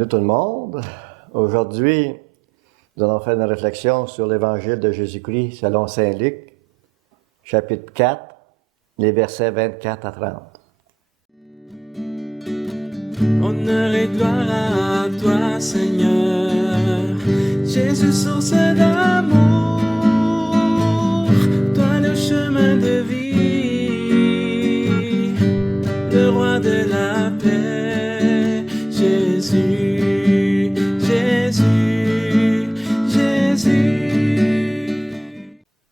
Salut tout le monde. Aujourd'hui, nous allons faire une réflexion sur l'Évangile de Jésus-Christ selon Saint Luc, chapitre 4, les versets 24 à 30. Honneur et gloire à toi, Seigneur, Jésus, source d'amour, toi le chemin de vie, le roi de la paix, Jésus, Jésus, Jésus.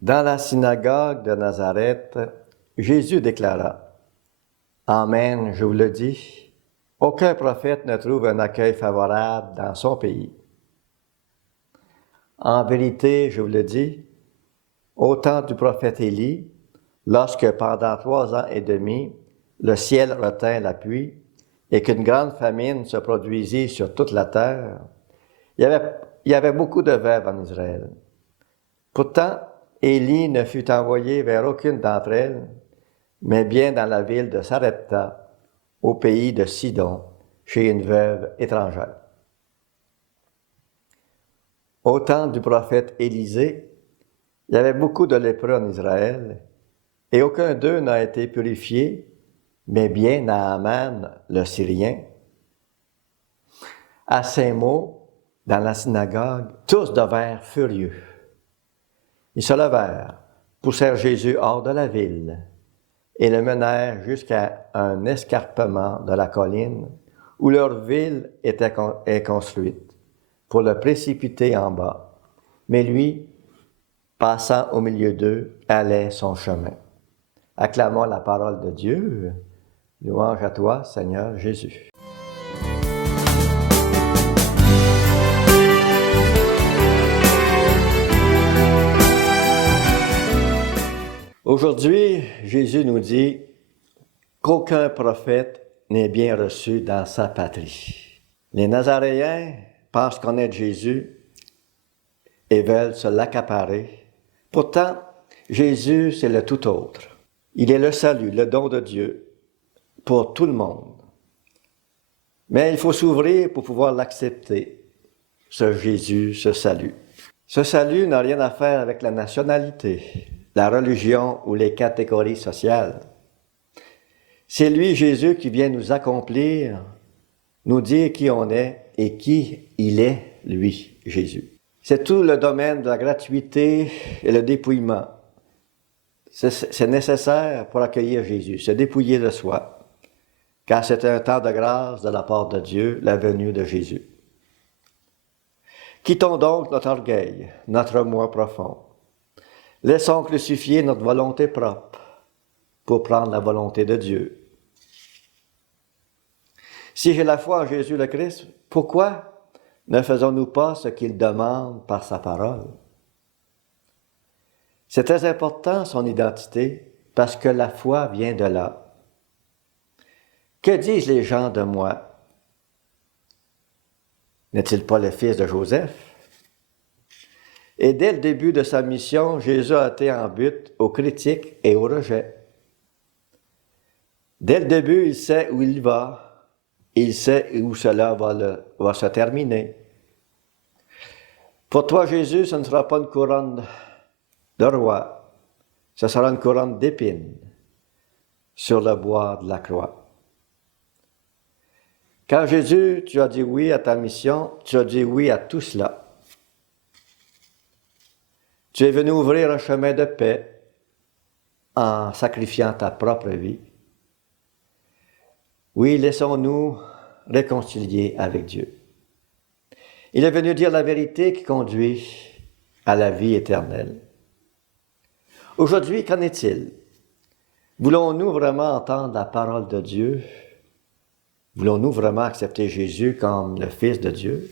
Dans la synagogue de Nazareth, Jésus déclara: Amen, je vous le dis, aucun prophète ne trouve un accueil favorable dans son pays. En vérité, je vous le dis, au temps du prophète Élie, lorsque pendant 3 ans et demi, le ciel retint la pluie et qu'une grande famine se produisit sur toute la terre, il y avait beaucoup de veuves en Israël. Pourtant, Élie ne fut envoyé vers aucune d'entre elles, mais bien dans la ville de Sarepta, au pays de Sidon, chez une veuve étrangère. Au temps du prophète Élisée, il y avait beaucoup de lépreux en Israël, et aucun d'eux n'a été purifié, mais bien Naaman, le Syrien. À ces mots, dans la synagogue, tous devinrent furieux. Ils se levèrent, poussèrent Jésus hors de la ville, et le menèrent jusqu'à un escarpement de la colline où leur ville était construite, pour le précipiter en bas. Mais lui, passant au milieu d'eux, allait son chemin. Acclamons la parole de Dieu. Louange à toi, Seigneur Jésus. Aujourd'hui, Jésus nous dit qu'aucun prophète n'est bien reçu dans sa patrie. Les Nazaréens pensent connaître Jésus et veulent se l'accaparer. Pourtant, Jésus, c'est le tout autre. Il est le salut, le don de Dieu pour tout le monde. Mais il faut s'ouvrir pour pouvoir l'accepter, ce Jésus, ce salut. Ce salut n'a rien à faire avec la nationalité, la religion ou les catégories sociales. C'est lui, Jésus, qui vient nous accomplir, nous dire qui on est et qui il est, lui, Jésus. C'est tout le domaine de la gratuité et le dépouillement. C'est nécessaire pour accueillir Jésus, se dépouiller de soi, car c'est un temps de grâce de la part de Dieu, la venue de Jésus. Quittons donc notre orgueil, notre moi profond. Laissons crucifier notre volonté propre pour prendre la volonté de Dieu. Si j'ai la foi en Jésus le Christ, pourquoi ne faisons-nous pas ce qu'il demande par sa parole? C'est très important, son identité, parce que la foi vient de là. Que disent les gens de moi? N'est-il pas le fils de Joseph? Et dès le début de sa mission, Jésus a été en but aux critiques et au rejet. Dès le début, il sait où il va. Il sait où cela va se terminer. Pour toi, Jésus, ce ne sera pas une couronne de roi. Ce sera une couronne d'épines sur le bois de la croix. Quand Jésus, tu as dit oui à ta mission, tu as dit oui à tout cela. Tu es venu ouvrir un chemin de paix en sacrifiant ta propre vie. Oui, laissons-nous réconcilier avec Dieu. Il est venu dire la vérité qui conduit à la vie éternelle. Aujourd'hui, qu'en est-il? Voulons-nous vraiment entendre la parole de Dieu? Voulons-nous vraiment accepter Jésus comme le Fils de Dieu?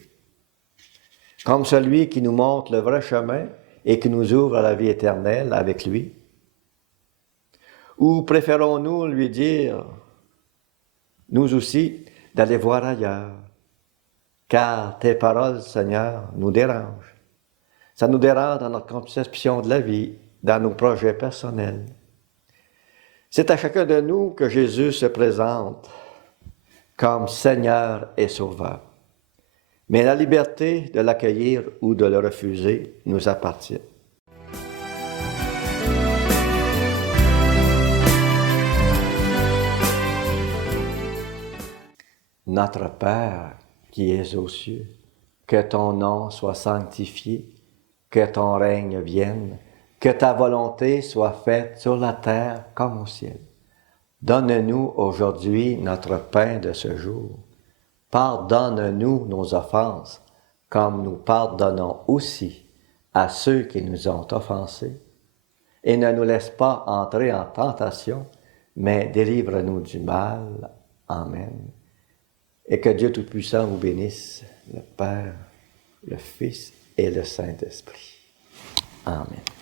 Comme celui qui nous montre le vrai chemin et qui nous ouvre à la vie éternelle avec lui? Ou préférons-nous lui dire, nous aussi, d'aller voir ailleurs? Car tes paroles, Seigneur, nous dérangent. Ça nous dérange dans notre conception de la vie, dans nos projets personnels. C'est à chacun de nous que Jésus se présente comme Seigneur et Sauveur. Mais la liberté de l'accueillir ou de le refuser nous appartient. Notre Père qui es aux cieux, que ton nom soit sanctifié, que ton règne vienne, que ta volonté soit faite sur la terre comme au ciel. Donne-nous aujourd'hui notre pain de ce jour. Pardonne-nous nos offenses, comme nous pardonnons aussi à ceux qui nous ont offensés. Et ne nous laisse pas entrer en tentation, mais délivre-nous du mal. Amen. Et que Dieu Tout-Puissant vous bénisse, le Père, le Fils et le Saint-Esprit. Amen.